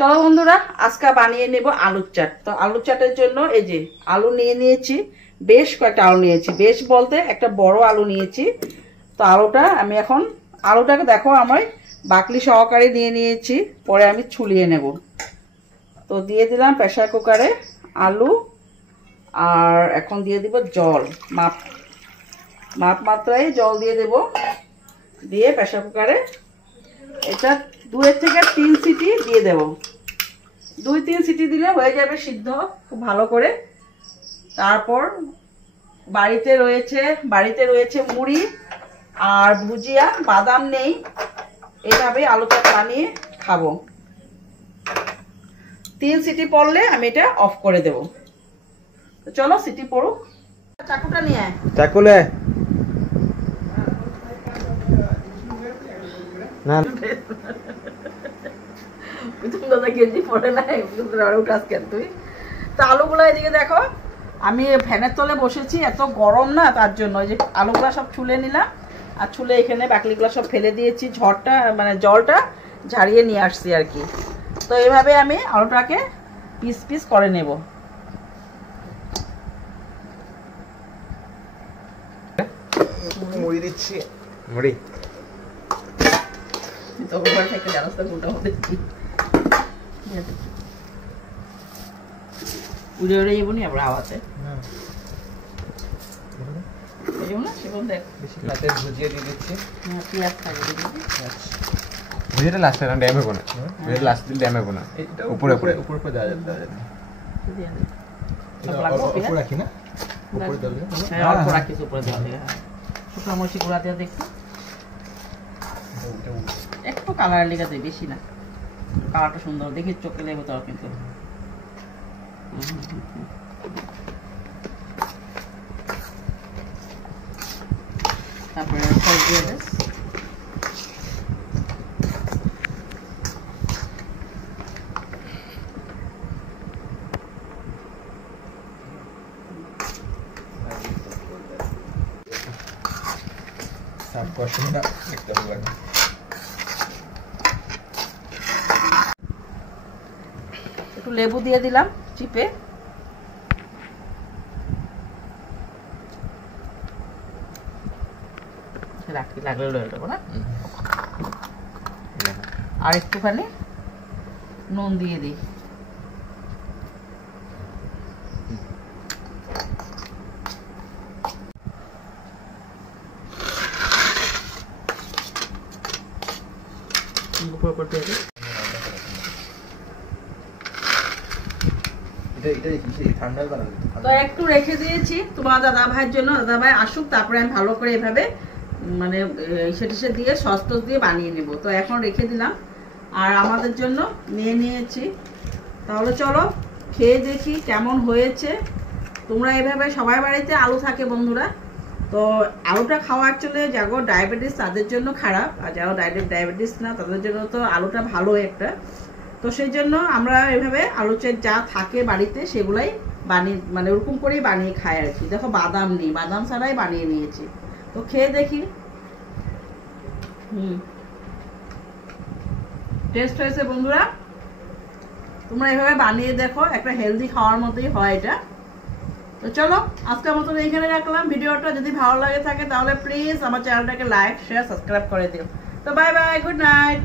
চলো বন্ধুরা আজকে বানিয়ে নেব আলুর চাট। তো আলুর চাটের জন্য এই যে আলু নিয়ে নিয়েছি, বেশ কয়েকটা আলু নিয়েছি, বেশ বলতে একটা বড় আলু নিয়েছি। তো আলুটা আমি এখন আলুটাকে দেখো আমি বাকলি সহকারে নিয়ে নিয়েছি, পরে আমি ছুলিয়ে নেব। তো দিয়ে দিলাম প্রেসার কুকারে আলু, আর এখন দিয়ে দিব জল, মাপ মাত্রায় জল দিয়ে দেব। দিয়ে প্রেসার কুকারে এটা 2 থেকে 3 সিটি দিয়ে দেব। 2-3 সিটি দিলে হয়ে যাবে সিদ্ধ খুব ভালো করে। তারপর বাড়িতে রয়েছে মুড়ি আর ভুজিয়া, বাদাম নেই, এভাবে আলু চাট বানিয়ে খাবো। 3 সিটি পড়লে আমি এটা অফ করে দেব। তো চলো সিটি পড়ুক। চাকুটা নিয়ে আয়। চাকুলে না দাদা গেঞ্জি পরে নাই উঠাস কেন তুই? তো আলুগুলো এদিকে দেখো, আমি ফ্যানের তলে বসেছি, এত গরম না তার জন্য ওই যে আলুগুলো সব ছুলে নিলাম, আর ছুলে এখানে বাকলিগুলো সব ফেলে দিয়েছি, ঝড়টা মানে জলটা ঝাড়িয়ে নিয়ে আসছি আর কি। তো এইভাবে আমি আলুটাকে পিস পিস করে নেব। মুড়ি দিচ্ছি, মুড়ি তো উপর থেকে জানাস তো কোনটা হতে উড়ে উড়ে যাবো নি আবার আওয়াজে ভুজিয়ে দিয়ে দিচ্ছি। পেঁয়াজ থাকে ভুজিয়াটা লাস্টে না, ড্যামে কোনা ভুজিয়া লাস্ট দিন ড্যামে কোনা উপরে উপরে উপরে উপরে দেওয়া যাবে, উপরে রাখি না, উপরে দেবে হ্যাঁ অল্প রাখিস উপরে দেওয়া যায়। শুকনো মরিচ গুঁড়া দিয়ে দেখো, একটু কালার লেগে দেয়, বেশি না, কালারটা সুন্দর দেখি চোখে লেগে তো কিন্তু। তারপরে দিয়ে দেয় একটু লেবু দিয়ে দিলাম চিপে। আর একটুখানি নুন দিয়ে দিই। তো একটু রেখে দিয়েছি তোমার দাদা ভাইয়ের জন্য, দাদা ভাই আসুক তারপরে আমি ভালো করে এভাবে মানে সেটা দিয়ে সস টস দিয়ে বানিয়ে নেব। তো এখন রেখে দিলাম, আর আমাদের জন্য নিয়ে নিয়েছি। তাহলে চলো খেয়ে দেখি কেমন হয়েছে। তোমরা এভাবে সবাই বাড়িতে আলু থাকে বন্ধুরা, তো আলুটা খাওয়া অ্যাকচুয়ালি যাগো ডায়াবেটিস তাদের জন্য খারাপ, আর যারা ডায়াবেটিস না তাদের জন্য তো আলুটা ভালো একটা। তো সেই জন্য আমরা এভাবে আলু চাট যা থাকে বাড়িতে সেগুলাই বানিয়ে মানে ওরকম করেই বানিয়ে খাই আর কি। দেখো বাদাম নেই, বাদাম ছাড়াই বানিয়ে নিয়েছি। তো খেয়ে দেখি। টেস্ট হয়েছে বন্ধুরা, তোমরা এভাবে বানিয়ে দেখো, একটা হেলদি খাওয়ার মতোই হয় এটা। তো চলো আজকের মতন এইখানে রাখলাম ভিডিওটা। যদি ভালো লাগে থাকে তাহলে প্লিজ আমার চ্যানেলটাকে লাইক শেয়ার সাবস্ক্রাইব করে দিও। তো বাই বাই, গুড নাইট।